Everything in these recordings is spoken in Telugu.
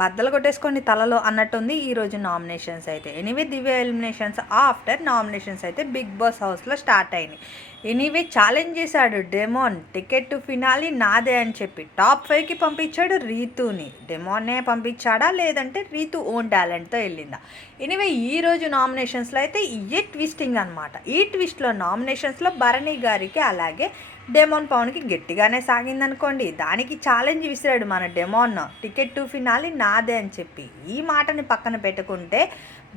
బద్దలు కొట్టేసుకోండి తలలో అన్నట్టుంది ఈరోజు నామినేషన్స్ అయితే. ఎనీవే దివ్య ఎలిమినేషన్స్ ఆఫ్టర్ నామినేషన్స్ అయితే బిగ్ బాస్ హౌస్లో స్టార్ట్ అయినాయి. ఎనీవే ఛాలెంజ్ చేశాడు డెమోన్, టికెట్ టు ఫినాలి నాదే అని చెప్పి టాప్ 5కి పంపించాడు రీతుని. డెమోన్నే పంపించాడా లేదంటే రీతు ఓన్ టాలెంట్తో వెళ్ళిందా? ఎనీవే ఈరోజు నామినేషన్స్లో అయితే ఇయే ట్విస్టింగ్ అనమాట. ఈ ట్విస్ట్లో నామినేషన్స్లో భరణి గారికి అలాగే డెమోన్ పవన్కి గట్టిగానే సాగిందనుకోండి. దానికి ఛాలెంజ్ విసిరాడు మన డెమోన్, టికెట్ టు ఫినాలి నాదే అని చెప్పి. ఈ మాటని పక్కన పెట్టుకుంటే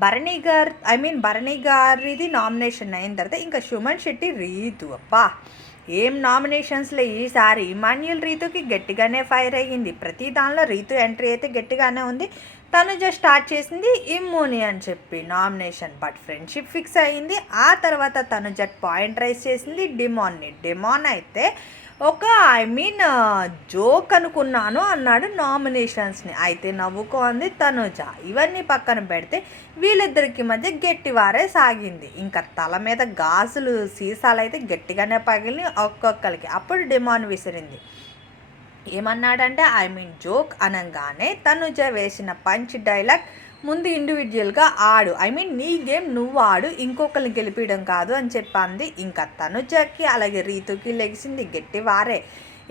భరణి గారిది నామినేషన్ అయిన తర్వాత ఇంకా సుమన్ శెట్టి రీతు, అబ్బా ఏం నామినేషన్స్లో ఈసారి ఇమాన్యుల్ రీతుకి గట్టిగానే ఫైర్ అయ్యింది. ప్రతి దానిలో రీతు ఎంట్రీ అయితే గట్టిగానే ఉంది. తనుజ స్టార్ట్ చేసింది ఇమ్ముని అని చెప్పి నామినేషన్, బట్ ఫ్రెండ్షిప్ ఫిక్స్ అయ్యింది. ఆ తర్వాత తనుజ పాయింట్ రైజ్ చేసింది డిమాన్ని. డిమాన్ అయితే ఒక జోక్ అనుకున్నాను అన్నాడు నామినేషన్స్ని. అయితే నవ్వుకోంది తనుజ. ఇవన్నీ పక్కన పెడితే వీళ్ళిద్దరికి మధ్య గట్టివారే సాగింది. ఇంకా తల మీద గాజులు సీసాలు అయితే గట్టిగానే పగిలి ఒక్కొక్కరికి. అప్పుడు డిమాన్ విసిరింది. ఏమన్నాడంటే జోక్ అనగానే తనుజ వేసిన పంచ్ డైలాగ్, ముందు ఇండివిజువల్గా ఆడు, నీ గేమ్ నువ్వు ఆడు, ఇంకొకరిని గెలిపించడం కాదు అని చెప్పింది. ఇంకా తనుజకి అలాగే రీతుకి లెగిసింది గట్టి వారే.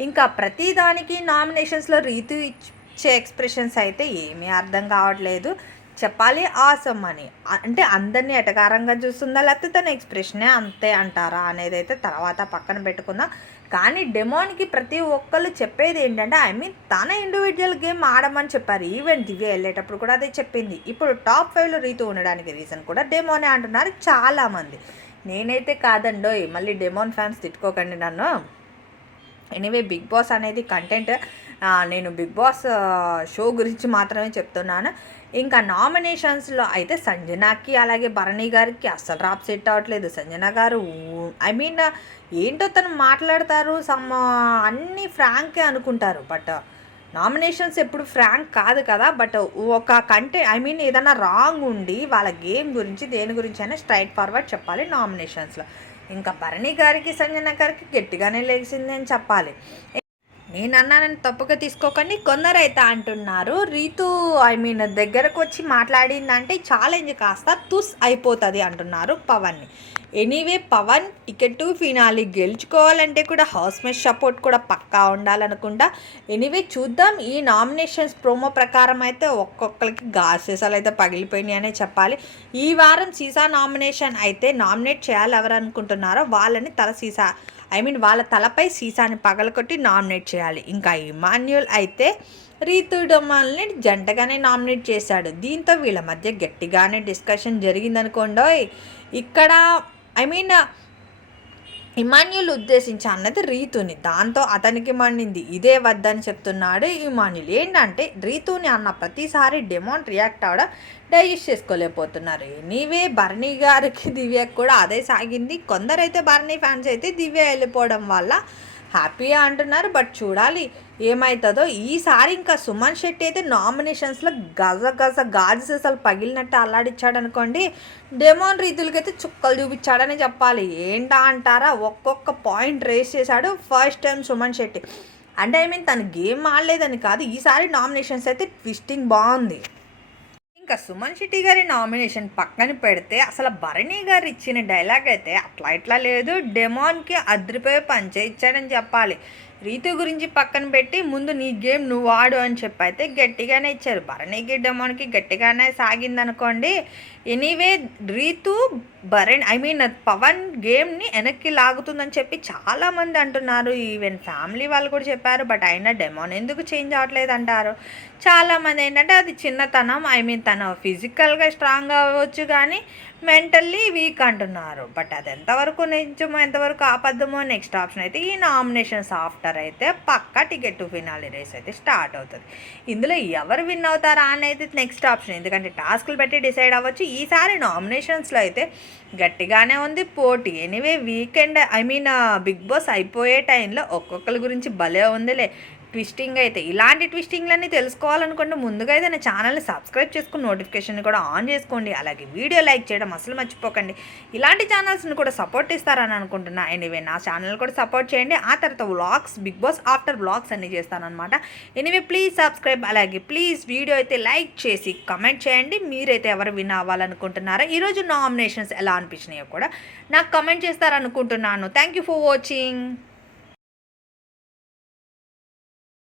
ఇంకా ప్రతిదానికి నామినేషన్స్లో రీతు ఇచ్చే ఎక్స్ప్రెషన్స్ అయితే ఏమీ అర్థం కావట్లేదు. చెప్పాలి ఆసమ్ అని, అంటే అందరినీ ఎటకారంగా చూస్తుందా లేకపోతే తన ఎక్స్ప్రెషనే అంతే అంటారా అనేది అయితే తర్వాత పక్కన పెట్టుకుందాం. కానీ డెమోన్కి ప్రతి ఒక్కళ్ళు చెప్పేది ఏంటంటే తన ఇండివిజువల్ గేమ్ ఆడమని చెప్పారు. ఈవెన్ దివ్య వెళ్ళేటప్పుడు కూడా అదే చెప్పింది. ఇప్పుడు టాప్ 5లో రీతు ఉండడానికి రీజన్ కూడా డెమోనే అంటున్నారు చాలామంది. నేనైతే కాదండోయ్, మళ్ళీ డెమోన్ ఫ్యాన్స్ తిట్టుకోకండి నన్ను. ఎనీవే బిగ్ బాస్ అనేది కంటెంట్, నేను బిగ్ బాస్ షో గురించి మాత్రమే చెప్తున్నాను. ఇంకా నామినేషన్స్లో అయితే సంజనాకి అలాగే భరణి గారికి అస్సలు రాప్ సెట్ అవ్వట్లేదు. సంజన గారు ఏంటో తను మాట్లాడతారు, అన్నీ ఫ్రాంకే అనుకుంటారు, బట్ నామినేషన్స్ ఎప్పుడు ఫ్రాంక్ కాదు కదా. బట్ ఒక ఏదైనా రాంగ్ ఉండి వాళ్ళ గేమ్ గురించి దేని గురించి అయినా స్ట్రైట్ ఫార్వర్డ్ చెప్పాలి నామినేషన్స్లో. ఇంకా భరణి గారికి సంజన గారికి గట్టిగానే లేచింది అని చెప్పాలి. నేను అన్నానని తప్పుగా తీసుకోకండి. కొందరైతే అంటున్నారు రీతు దగ్గరకు వచ్చి మాట్లాడిందంటే ఛాలెంజ్ కాస్త తుస్ అయిపోతుంది అంటున్నారు పవన్ని. Anyway Pawan ticket to finale గెలుచుకోవాలంటే కూడా హౌస్ మేట్ సపోర్ట్ కూడా పక్కా ఉండాలనుకుంటా. ఎనీవే చూద్దాం. ఈ నామినేషన్స్ ప్రోమో ప్రకారం అయితే ఒక్కొక్కరికి సీసాలు అయితే పగిలిపోయినాయి అనే చెప్పాలి. ఈ వారం సీసా నామినేషన్ అయితే నామినేట్ చేయాలి ఎవరు అనుకుంటున్నారో వాళ్ళని వాళ్ళ తలపై సీసాని పగలకొట్టి నామినేట్ చేయాలి. ఇంకా ఇమాన్యుల్ అయితే రీతు డొమాల్ని జంటగానే నామినేట్ చేశాడు. దీంతో వీళ్ళ మధ్య గట్టిగానే డిస్కషన్ జరిగిందనుకోండి. ఇక్కడ ఇమాన్యుల్ ఉద్దేశించి అన్నది రీతుని, దాంతో అతనికి మండింది. ఇదే వద్దని చెప్తున్నాడు ఇమాన్యుల్. ఏంటంటే రీతుని అన్న ప్రతిసారి డెమోన్ రియాక్ట్ అవడం డైజెస్ట్ చేసుకోలేకపోతున్నారు. ఎనీవే భరణి గారికి దివ్యకు కూడా అదే సాగింది. కొందరైతే భరణి ఫ్యాన్స్ అయితే దివ్య వెళ్ళిపోవడం వల్ల హ్యాపీగా అంటున్నారు. బట్ చూడాలి ఏమవుతుందో. ఈసారి ఇంకా సుమన్ శెట్టి అయితే నామినేషన్స్లో గాజు సీసాలు పగిలినట్టు అల్లాడిచ్చాడు అనుకోండి. డెమోన్ రీతులకైతే చుక్కలు చూపించాడని చెప్పాలి. ఏంటా అంటారా, ఒక్కొక్క పాయింట్ రేస్ చేశాడు ఫస్ట్ టైం సుమన్ శెట్టి. అంటే తను గేమ్ ఆడలేదని కాదు, ఈసారి నామినేషన్స్ అయితే ట్విస్టింగ్ బాగుంది. ఇంకా సుమన్ శెట్టి గారి నామినేషన్ పక్కన పెడితే అసలు భరణి గారు ఇచ్చిన డైలాగ్ అయితే అట్లా ఇట్లా లేదు. డెమోన్కి అదిరిపోయే పంచే ఇచ్చాడని చెప్పాలి. రీతు గురించి పక్కన పెట్టి ముందు నీ గేమ్ నువ్వు ఆడు అని చెప్పి అయితే గట్టిగానే ఇచ్చారు. భరణికి డెమోన్కి గట్టిగానే సాగిందనుకోండి. ఎనీవే రీతు పవన్ గేమ్ని వెనక్కి లాగుతుందని చెప్పి చాలామంది అంటున్నారు. ఈవెన్ ఫ్యామిలీ వాళ్ళు కూడా చెప్పారు. బట్ అయినా డెమోన్ ఎందుకు చేంజ్ అవ్వట్లేదు అంటారు. చాలామంది ఏంటంటే అది చిన్నతనం, తన ఫిజికల్గా స్ట్రాంగ్ అవ్వచ్చు కానీ మెంటల్లీ వీక్ అంటున్నారు. బట్ అది ఎంతవరకు నిజమో ఎంతవరకు ఆపద్దమో నెక్స్ట్ ఆప్షన్ అయితే ఈ నామినేషన్స్ ఆఫ్టర్ అయితే పక్కా టికెట్ టు ఫినాలి రేస్ అయితే స్టార్ట్ అవుతుంది. ఇందులో ఎవరు విన్ అవుతారా అనేది నెక్స్ట్ ఆప్షన్, ఎందుకంటే టాస్క్లు పెట్టి డిసైడ్ అవ్వచ్చు. ఈసారి నామినేషన్స్లో అయితే గట్టిగానే ఉంది పోటీ. ఎనీవే వీకెండ్ బిగ్ బాస్ అయిపోయే టైంలో ఒక్కొక్కరి గురించి భలే ఉందిలే. ట్విస్టింగ్ అయితే. ఇలాంటి ట్విస్టింగ్‌లన్నీ తెలుసుకోవాలనుకుంటే ముందుగా అయితే నా ఛానల్‌ని సబ్స్క్రైబ్ చేసుకొని నోటిఫికేషన్‌ని కూడా ఆన్ చేసుకోండి. అలాగే వీడియో లైక్ చేయడం అసలు మర్చిపోకండి. ఇలాంటి ఛానల్స్‌ని కూడా సపోర్ట్ ఇస్తారని అనుకుంటున్నా. ఎనీవే నా ఛానల్ కూడా సపోర్ట్ చేయండి. ఆ తర్వాత vlogs, Bigg Boss after vlogs అన్నీ చేస్తానన్నమాట. Anyway please subscribe. అలాగే ప్లీజ్ వీడియో అయితే లైక్ చేసి కమెంట్ చేయండి. మీరైతే ఎవరు విన్ అవ్వాలనుకుంటున్నారో, ఈరోజు నామినేషన్స్ ఎలా అనిపించినాయో కూడా నాకు కమెంట్ చేస్తారనుకుంటున్నాను. Thank you for watching.